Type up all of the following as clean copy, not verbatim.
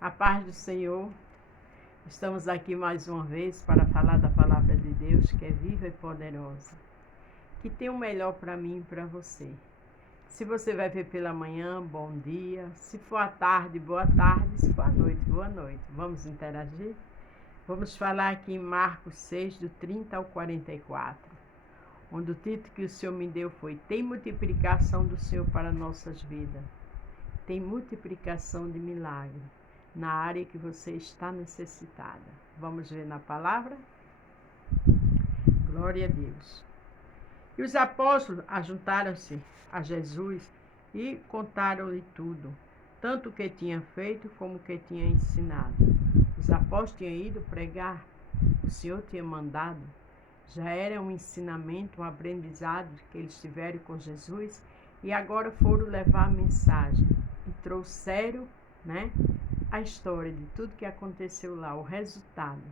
A paz do Senhor, estamos aqui mais uma vez para falar da palavra de Deus, que é viva e poderosa, que tem o melhor para mim e para você. Se você vai ver pela manhã, bom dia. Se for à tarde, boa tarde. Se for à noite, boa noite. Vamos interagir? Vamos falar aqui em Marcos 6, do 30 ao 44, onde o título que o Senhor me deu foi: Tem multiplicação do Senhor para nossas vidas. Tem multiplicação de milagre na área que você está necessitada. Vamos ver na palavra? Glória a Deus. E os apóstolos ajuntaram-se a Jesus e contaram-lhe tudo, tanto o que tinha feito como o que tinha ensinado. Os apóstolos tinham ido pregar, o Senhor tinha mandado, já era um ensinamento, um aprendizado que eles tiveram com Jesus, e agora foram levar a mensagem e trouxeram, a história de tudo que aconteceu lá, o resultado.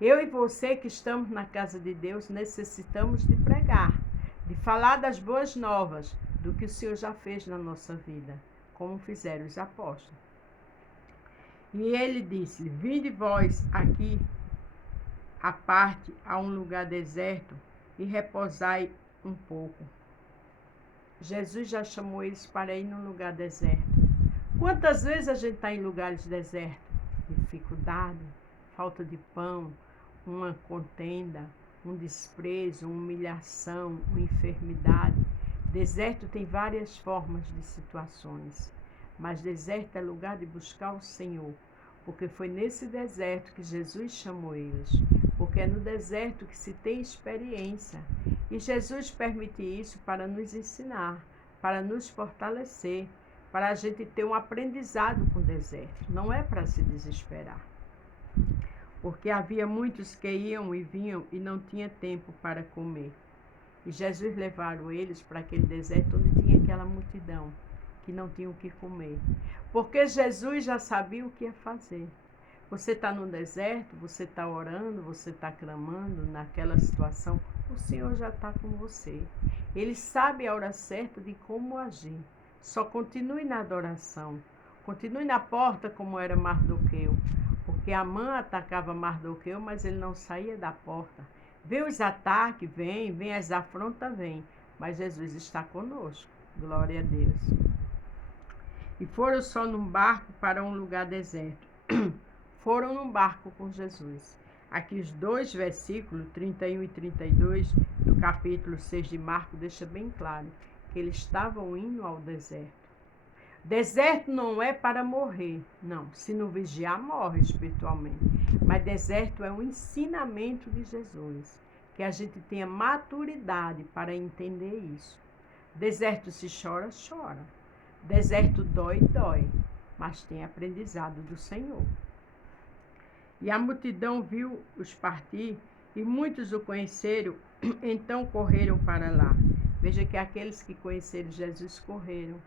Eu e você que estamos na casa de Deus necessitamos de pregar, de falar das boas novas, do que o Senhor já fez na nossa vida, como fizeram os apóstolos. E ele disse: Vinde vós aqui à parte, a um lugar deserto, e repousai um pouco. Jesus já chamou eles para ir num lugar deserto. Quantas vezes a gente está em lugares desertos? Dificuldade, falta de pão, uma contenda, um desprezo, uma humilhação, uma enfermidade. Deserto tem várias formas de situações, mas deserto é lugar de buscar o Senhor, porque foi nesse deserto que Jesus chamou eles, porque é no deserto que se tem experiência, e Jesus permite isso para nos ensinar, para nos fortalecer, para a gente ter um aprendizado com o deserto, não é para se desesperar. Porque havia muitos que iam e vinham e não tinha tempo para comer. E Jesus levaram eles para aquele deserto onde tinha aquela multidão que não tinha o que comer. Porque Jesus já sabia o que ia fazer. Você está no deserto, você está orando, você está clamando naquela situação, o Senhor já está com você. Ele sabe a hora certa de como agir. Só continue na adoração. Continue na porta como era Mardoqueu. Porque Amã atacava Mardoqueu, mas ele não saía da porta. Vem os ataques, vem as afrontas, mas Jesus está conosco. Glória a Deus. E foram só num barco para um lugar deserto. Foram num barco com Jesus. Aqui os dois versículos, 31 e 32, do capítulo 6 de Marcos, deixa bem claro que eles estavam indo ao deserto. Deserto não é para morrer, não. Se não vigiar, morre espiritualmente. Mas deserto é um ensinamento de Jesus, que a gente tenha maturidade para entender isso. Deserto se chora, chora. Deserto dói, dói. Mas tem aprendizado do Senhor. E a multidão viu os partir, e muitos o conheceram, então correram para lá. Veja que aqueles que conheceram Jesus correram.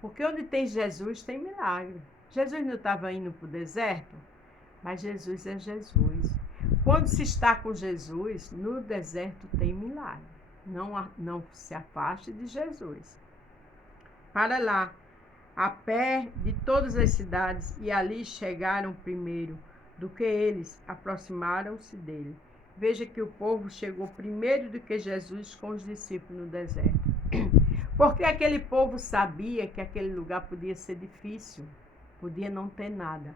Porque onde tem Jesus, tem milagre. Jesus não estava indo para o deserto, mas Jesus é Jesus. Quando se está com Jesus, no deserto tem milagre. Não se afaste de Jesus. Para lá, a pé de todas as cidades, e ali chegaram primeiro do que eles, aproximaram-se dele. Veja que o povo chegou primeiro do que Jesus com os discípulos no deserto. Porque aquele povo sabia que aquele lugar podia ser difícil, podia não ter nada.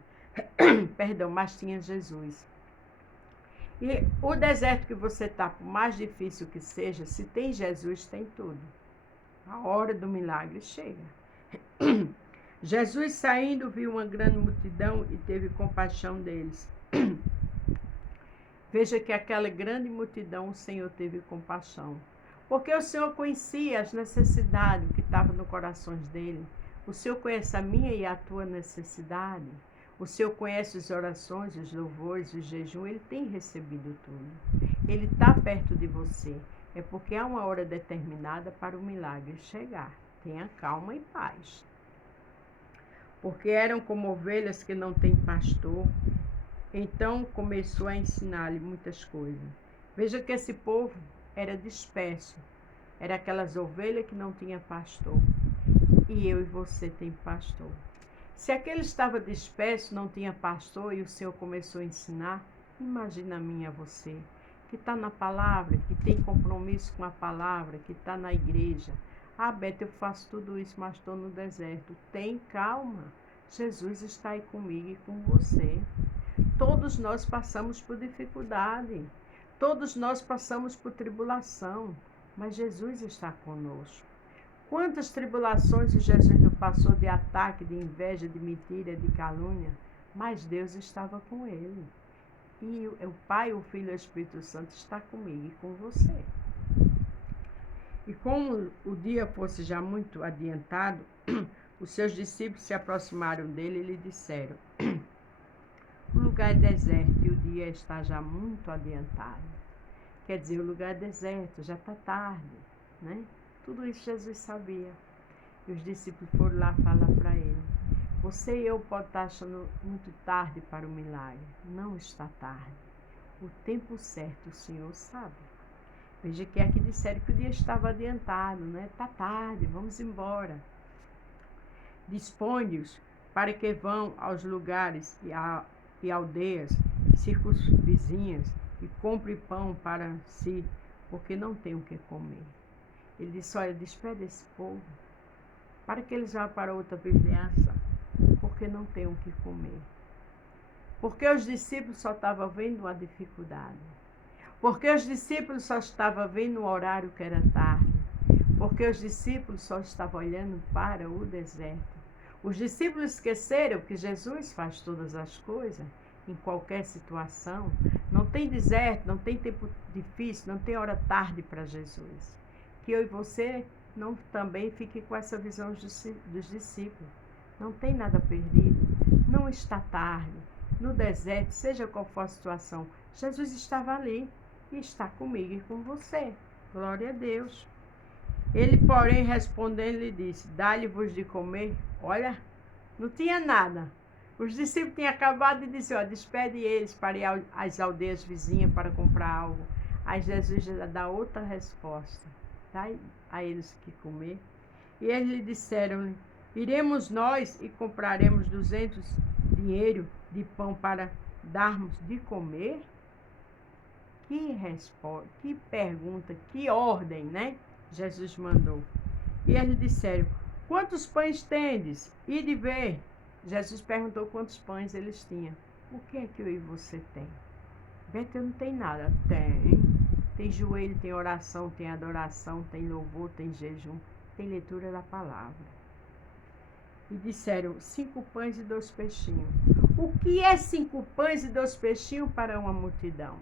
Perdão, mas tinha Jesus. E o deserto que você está, por mais difícil que seja, se tem Jesus, tem tudo. A hora do milagre chega. Jesus saindo viu uma grande multidão e teve compaixão deles. Veja que aquela grande multidão o Senhor teve compaixão. Porque o Senhor conhecia as necessidades que estavam no coração dele. O Senhor conhece a minha e a tua necessidade. O Senhor conhece as orações, os louvores, o jejum. Ele tem recebido tudo. Ele está perto de você. É porque há uma hora determinada para o milagre chegar. Tenha calma e paz. Porque eram como ovelhas que não têm pastor. Então começou a ensinar-lhe muitas coisas. Veja que esse povo era disperso. Era aquelas ovelhas que não tinha pastor. E eu e você tem pastor. Se aquele estava disperso, não tinha pastor e o Senhor começou a ensinar, imagina a mim e a você, que está na palavra, que tem compromisso com a palavra, que está na igreja. Ah, Beto, eu faço tudo isso, mas estou no deserto. Tem calma. Jesus está aí comigo e com você. Todos nós passamos por dificuldade. Todos nós passamos por tribulação. Mas Jesus está conosco. Quantas tribulações o Jesus não passou de ataque, de inveja, de mentira, de calúnia? Mas Deus estava com ele. E o Pai, o Filho e o Espírito Santo está comigo e com você. E como o dia fosse já muito adiantado, os seus discípulos se aproximaram dele e lhe disseram: o lugar é deserto e o dia está já muito adiantado. Quer dizer, o lugar é deserto, já está tarde, né? Tudo isso Jesus sabia. E os discípulos foram lá falar para ele: você e eu podemos estar achando muito tarde para o milagre. Não está tarde. O tempo certo o Senhor sabe. Veja que aqui disseram que o dia estava adiantado, né? Está tarde, vamos embora. Dispõe-os para que vão aos lugares e aldeias circunvizinhas e compre pão para si, porque não tem o que comer. Ele disse: olha, despede esse povo, para que eles vá para outra vizinhança, porque não tem o que comer. Porque os discípulos só estavam vendo uma dificuldade. Porque os discípulos só estavam vendo o horário que era tarde. Porque os discípulos só estavam olhando para o deserto. Os discípulos esqueceram que Jesus faz todas as coisas, em qualquer situação. Não tem deserto, não tem tempo difícil, não tem hora tarde para Jesus. Que eu e você não também fique com essa visão dos discípulos. Não tem nada perdido, não está tarde. No deserto, seja qual for a situação, Jesus estava ali e está comigo e com você. Glória a Deus. Ele, porém, respondendo, lhe disse: dá-lhe-vos de comer. Olha, não tinha nada. Os discípulos tinham acabado de dizer: ó, despede eles para ir às aldeias vizinhas para comprar algo. Aí Jesus já dá outra resposta: dá a eles que comer. E eles lhe disseram: iremos nós e compraremos 200 dinheiro de pão para darmos de comer? Que resposta, que pergunta, que ordem, né? Jesus mandou. E eles disseram: quantos pães tendes? Ide ver. Jesus perguntou quantos pães eles tinham. O que é que eu e você tem? Beto, não tem nada. Tem. Tem joelho, tem oração, tem adoração, tem louvor, tem jejum, tem leitura da palavra. E disseram: 5 pães e 2 peixinhos. O que é 5 pães e 2 peixinhos para uma multidão?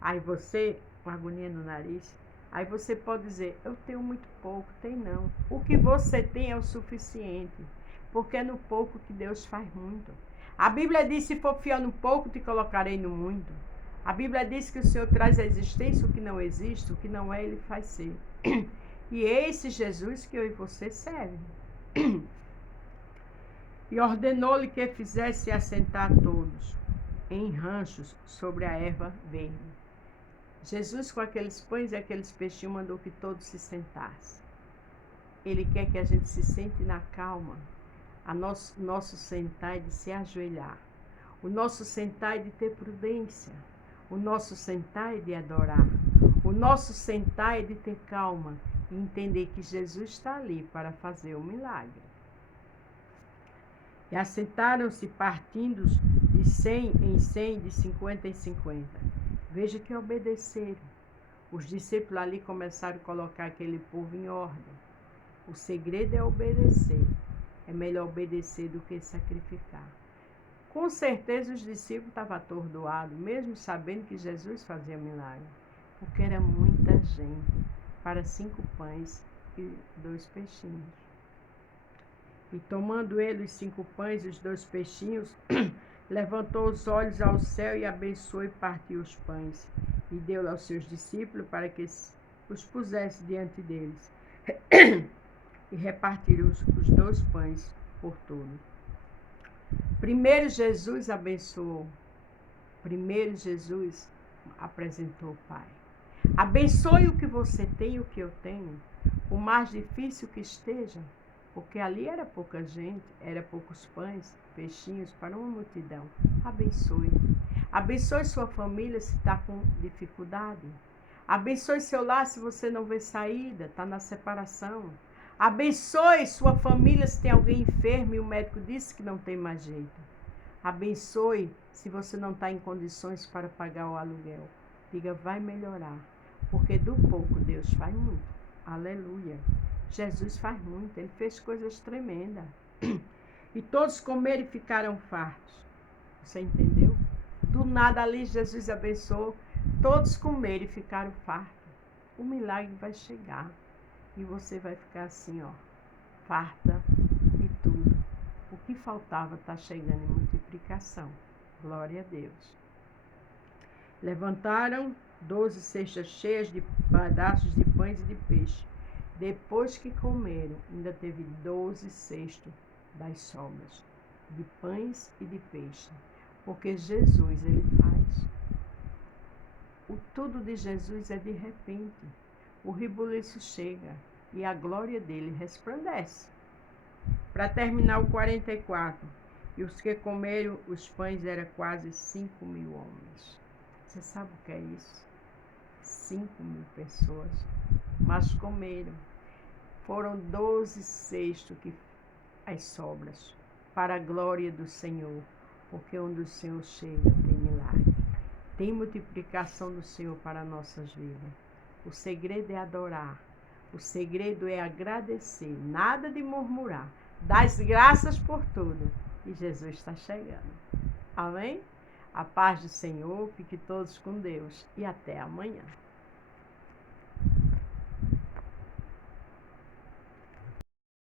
Aí você, com agonia no nariz, aí você pode dizer: eu tenho muito pouco. Tem não. O que você tem é o suficiente, porque é no pouco que Deus faz muito. A Bíblia diz: se for fiel no pouco, te colocarei no muito. A Bíblia diz que o Senhor traz à existência o que não existe, o que não é, Ele faz ser. E é esse Jesus que eu e você servem. E ordenou-lhe que fizesse assentar todos em ranchos sobre a erva verde. Jesus, com aqueles pães e aqueles peixinhos, mandou que todos se sentassem. Ele quer que a gente se sente na calma. Nosso sentar é de se ajoelhar. O nosso sentar é de ter prudência. O nosso sentar é de adorar. O nosso sentar é de ter calma e entender que Jesus está ali para fazer o milagre. E assentaram-se partindo de 100 em 100, de 50 em 50. Veja que obedeceram. Os discípulos ali começaram a colocar aquele povo em ordem. O segredo é obedecer. É melhor obedecer do que sacrificar. Com certeza os discípulos estavam atordoados, mesmo sabendo que Jesus fazia milagre. Porque era muita gente para 5 pães e 2 peixinhos. E tomando ele os 5 pães e os 2 peixinhos, levantou os olhos ao céu e abençoou e partiu os pães. E deu aos seus discípulos para que os pusesse diante deles. E repartiram os 2 pães por todos. Primeiro Jesus abençoou. Primeiro Jesus apresentou o Pai. Abençoe o que você tem e o que eu tenho. Por mais difícil que esteja, porque ali era pouca gente, era poucos pães, peixinhos para uma multidão. Abençoe. Abençoe sua família se está com dificuldade. Abençoe seu lar se você não vê saída, está na separação. Abençoe sua família se tem alguém enfermo e o médico disse que não tem mais jeito. Abençoe se você não está em condições para pagar o aluguel. Diga, vai melhorar, porque do pouco Deus faz muito. Aleluia. Jesus faz muito, ele fez coisas tremendas. E todos comeram e ficaram fartos. Você entendeu? Do nada ali Jesus abençoou, todos comeram e ficaram fartos. O milagre vai chegar e você vai ficar assim, ó, farta de tudo. O que faltava está chegando em multiplicação. Glória a Deus. Levantaram 12 cestas cheias de pedaços de pães e de peixe. Depois que comeram, ainda teve 12 cestos das sobras, de pães e de peixe. Porque Jesus, ele faz. O tudo de Jesus é de repente. O rebuliço chega e a glória dele resplandece. Para terminar o 44, e os que comeram os pães eram quase 5.000 homens. Você sabe o que é isso? 5.000 pessoas, mas comeram. Foram 12 cestos que as sobras, para a glória do Senhor, porque onde o Senhor chega tem milagre, tem multiplicação do Senhor para nossas vidas. O segredo é adorar, o segredo é agradecer, nada de murmurar, das graças por tudo, e Jesus está chegando. Amém? A paz do Senhor, fique todos com Deus e até amanhã.